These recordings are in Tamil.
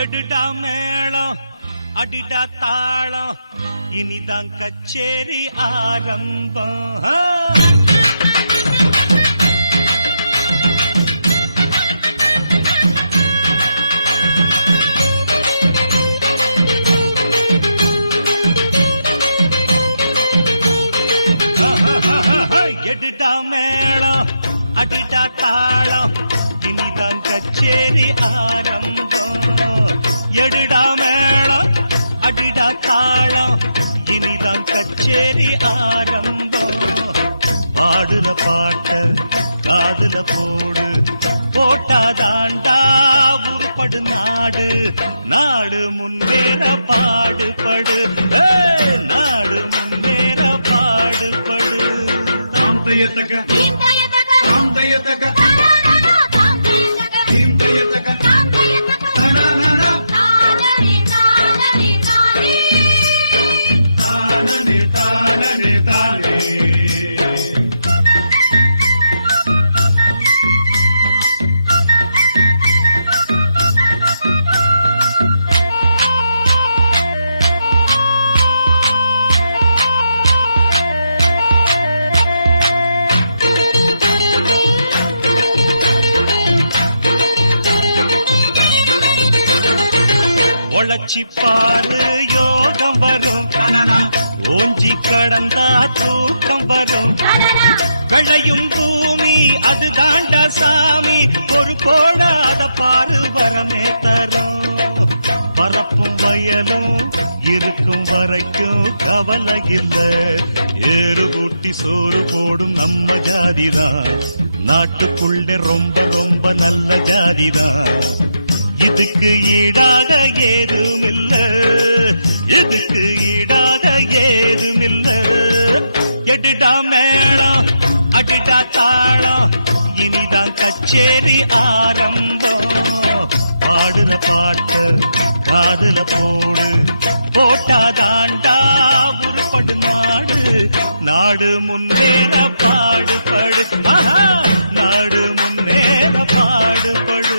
எடுடா மேளம் அடிடா தாளம் இனிதான் கச்சேரி ஆரம்பம். எடுடா மேளம் அடிடா தாளம் இனிதான் கச்சேரி ஆரம்பம். எடுடா மேளம் அடிடா தாளம் இனிதான் கச்சேரி ஆரம்பம். பாடுற பாட்டு காதுல போடு போட்டாதாண்டா உருப்படு நாடு. நாடு முன்னேற பாடுபடு, நாடு முன்னேற பாடுபடு. உழைச்சி பாரு யோகம் வரும், ஊஞ்சி கடந்தா தூக்கம் வரும். களையும் பூமி அது தாண்டா சாமி, ஒரு கோடாத பாரு வரமே தரும். பரப்பும் வயலும் இருக்கும் வரைக்கும் கவலை இல்லை. ஏறு ஊட்டி சோறு போடும் நம்ம ஜாதிதான், நாட்டுக்குள்ளே ரொம்ப ரொம்ப நல்ல ஜாதிதான். இதுக்கு ஈடாத ஏதும் இல்ல, இதுக்கு ஈடாத ஏதும் இல்ல. எடுடா மேளம் அடிடா தாளம் இனிதான் கச்சேரி ஆரம்பம். பாடுற பாட்டு காதுல போடு போட்டாதாண்டா உருப்படு நாடு. நாடு முன்னேற பாடுபடு, நாடு முன்னேற பாடுபடு.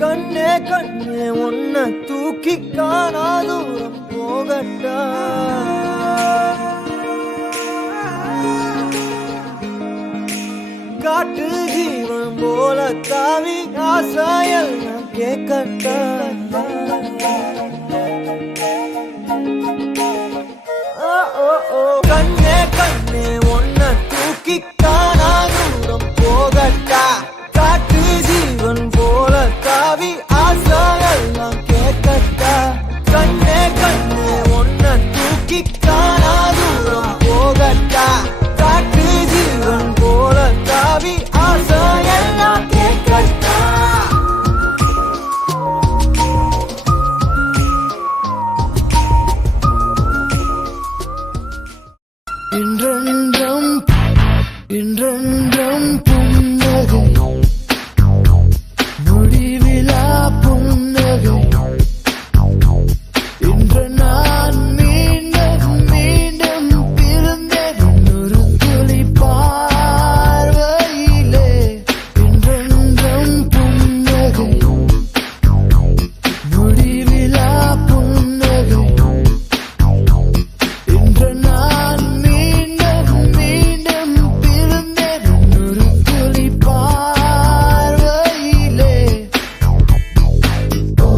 கண்ணே கண்ணே உன்னை தூக்கி காணாதூரம் போகட்டா. காட்டு ஜீவன் போல தாவி ஆசையெல்லாம் கேட்கட்டா கண்ணே கண்ணே ஒன்ன தூக்கி காணா தூரம் போகட்டா காட்டு ஜீவன் போல தாவி ஆசையெல்லாம் கேட்கட்டா கண்ணே கண்ணே ஒன்ன தூக்கி காணா தூரம் போகட்டா காட்டு ஜீவன் போல தாவி ஆசையெல்லாம் கேட்கட்டா இன்றென்றும் புன்னகை முடிவிலா புன்னகை இன்று நான் மீண்டும் மீண்டும் பிறந்தேன் ஒரு துளி பார்வையிலே இன்றென்றும் புன்னகை முடிவிலா புன்னகை இன்று நான் மீண்டும் மீண்டும் பிறந்தேன் ஒரு துளி பார்வையிலே ஓ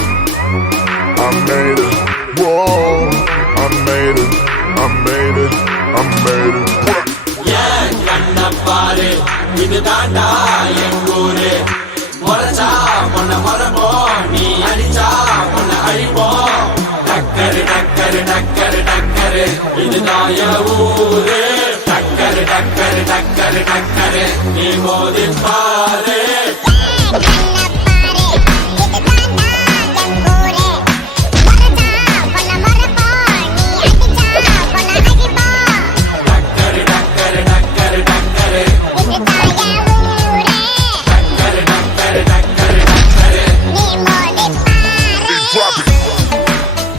I made it, whoa, I made it, I made it, I made it. கண்ணப்பாரு இது தாண்டா எங்கூரு முறைச்சா பொண்ண முறைப்போம் நீ அடிச்சா பொண்ண அழிப்போம் டக்கரு டக்கரு டக்கரு டக்கரு இதுதான் என் ஊரு டக்கரு டக்கரு டக்கரு டக்கரு நீ மோதி பாரு டக்கரு டக்கரு டக்கரு டக்கரு டக்கரு டக்கரு டக்கரு டக்கரு Drop it.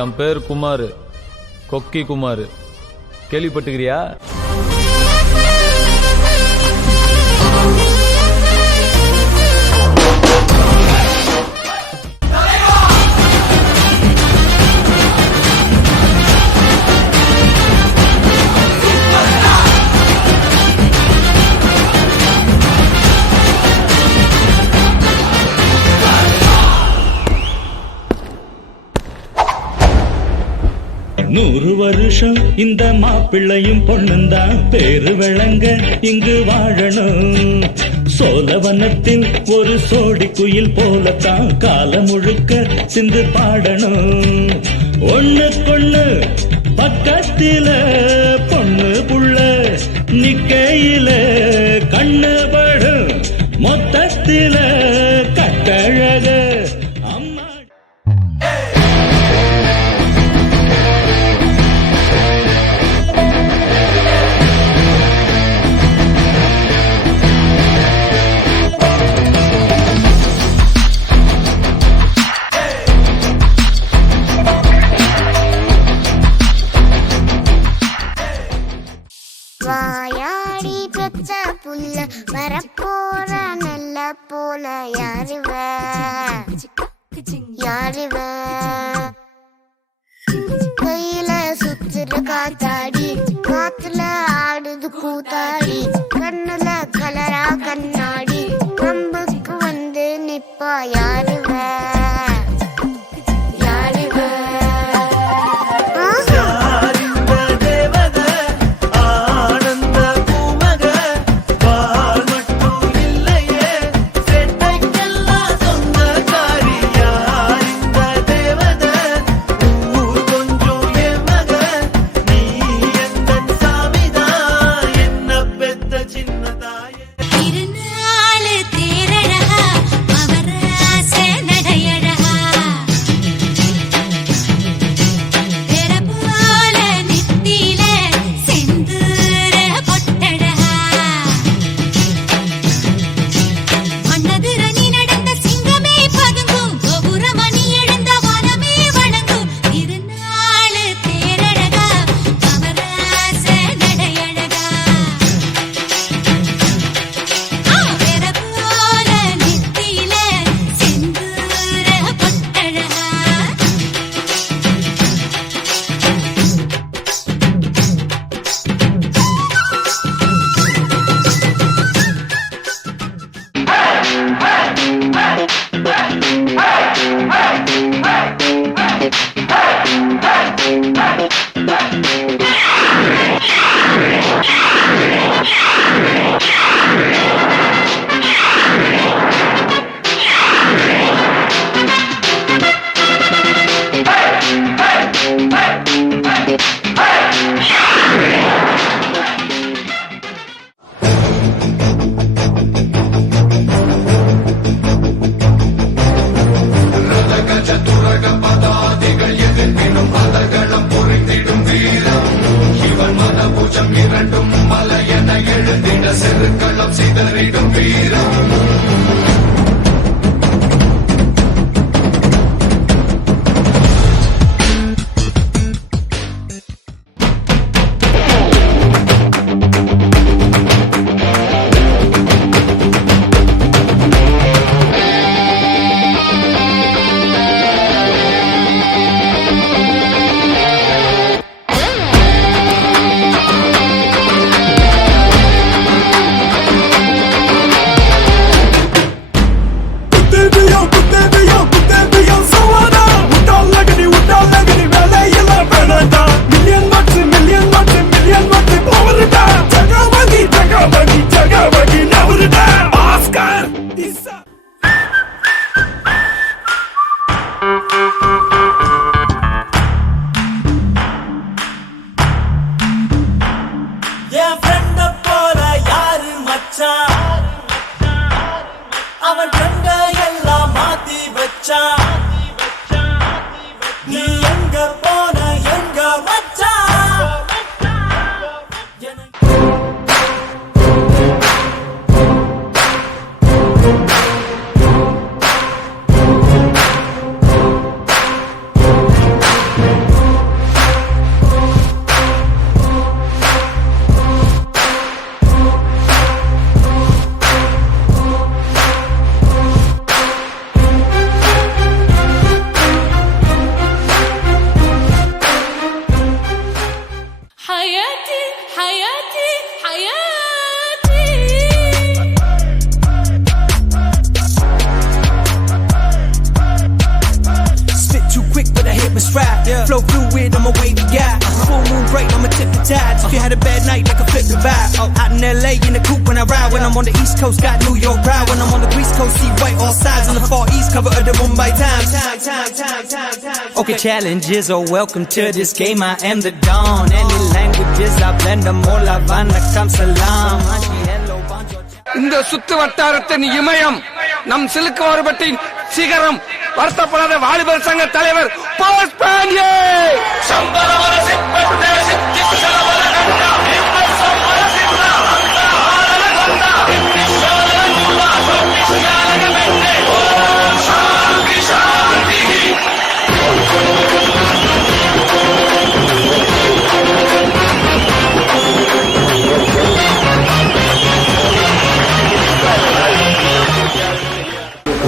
என் பேர் குமார், கொக்கி குமார். கேள்விப்பட்டுக்கிறியா? 100 வருஷம் இந்த மாப்பிள்ளையும் பொண்ணுந்தான் பேரு விளங்க இங்கு வாழணும். சோழவனத்தில் ஒரு சோடி குயில் போலத்தான் காலம் முழுக்க சிந்து பாடணும். ஒண்ணுக்கொண்ணு பக்கத்தில பொண்ணு புள்ள நிக்கையில கண்ணு படும் மொத்தத்தில கட்டழக அம்மா. வாயாடி பெற்ற புள்ள வரப்போற நல்ல போல யாருவ யாருவ கையில சுத்துற காத்தாடி காத்துல ஆடுது கூத்தாடி கண்ணுல கலரா கண்ணாடி கம்புக்கு வந்து நிப்பா யாருவ if you had a bad night, I can flip the vibe. Out in LA in the coupe when I ride. When I'm on the East Coast, got New York pride. When I'm on the Grease Coast, see white all sides. On the Far East, cover of the Mumbai Times. Okay, challenges are welcome to this game. I am the dawn. Any languages, I blend them all. Havana, come salam. Hello, bonjour. இந்த சுத்து வட்டாரத்தின் இமயம் நம் சிலுக்கு மாறுபட்டின் சிகரம் வருத்தப்படாத வாலிபர் சங்க தலைவர் பவஸ் பாண்டியே.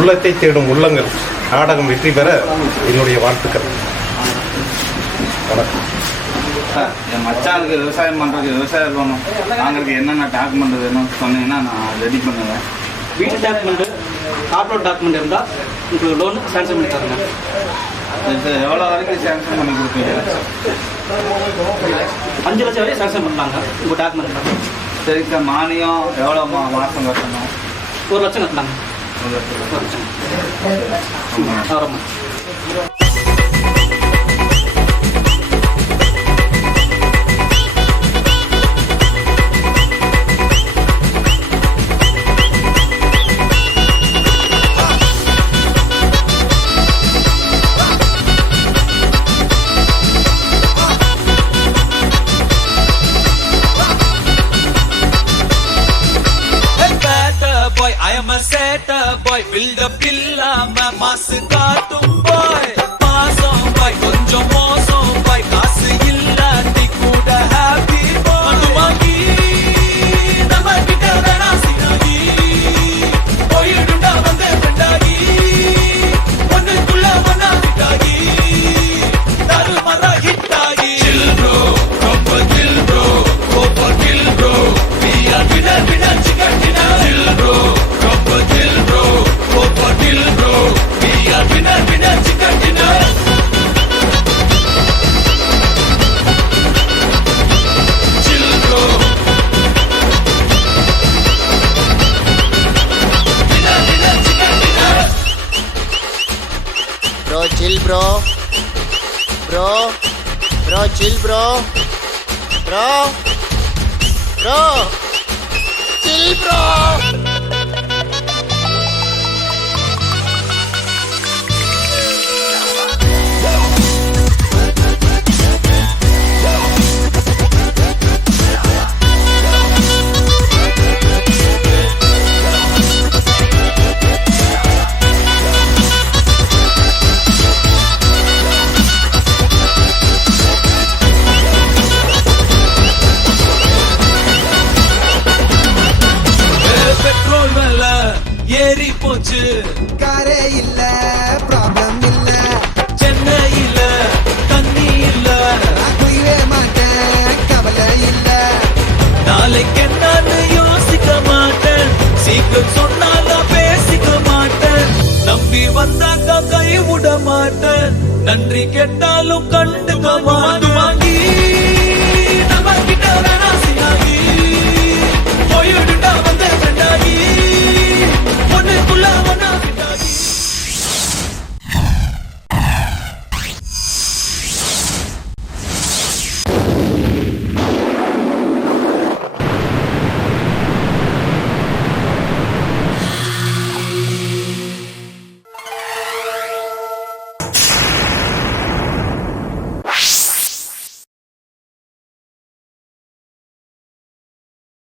உள்ளத்தை தேடும் உள்ளங்கள் நாடகம் வெற்றி பெற என்னுடைய வாழ்த்துக்கள். வணக்கம். என் மச்சானுக்கு விவசாயம் பண்ணுறதுக்கு விவசாய லோன் வாங்குறதுக்கு என்னென்ன டாக்குமெண்ட் வேணும் சொன்னீங்கன்னா நான் ரெடி பண்ணுவேன். வீட்டு டாக்குமெண்ட், கார்பரேட் டாக்குமெண்ட் இருந்தால் உங்களுக்கு லோன் சாங்ஷன் பண்ணி தருங்க. இது எவ்வளோ வரைக்கும் சேங்ஷன் பண்ணி கொடுப்பீங்க? 5 லட்சம் வரையும் சாங்ஷன் பண்ணலாங்க உங்கள் டாக்குமெண்ட் தான். சரி சார், மானியம் எவ்வளோ மாதம் கட்டணும்? 1 லட்சம் கட்டலாங்க. 1 லட்சம் ஆரம்பம். boy, I am a setter boy, build up illama mass காட்டும் boy, மாசம் boy, கொஞ்சம் மோசம் boy, காசு இல்லாட்டி கூட happy boy, மனுமாகி நம்ம கிட்ட வேணா சினாகி, போயிடுண்டா வந்த ஃப்ரெண்டாகி, ஒன்னுக்குள்ள ஒன்னா விட்டாகி, தருமரா ஹிட்டாகி. Chill bro, proper kill bro, proper kill bro, we are winner winner chicken dinner. Chill bro, proper kill bro, proper kill bro, we are winner winner chicken dinner. Chill bro, winner winner chicken dinner. Bro, chill bro. Bro, chill bro. Bro, chill bro. Petrol விலை ஏறி போச்சு, காரே இல்ல, ப்ராப்ளம் இல்ல, சென்னையில தண்ணி இல்ல, நான் குடிவே மாட்டேன், கவலை இல்ல. நாளைக்கு என்னன்னு யோசிக்க மாட்டேன், சீக்கிரம் சொன்னாலும் பேசிக்க மாட்டேன், நம்பி வந்தாக்க கை விட மாட்டேன், நன்றி கேட்டாலும் கண்டு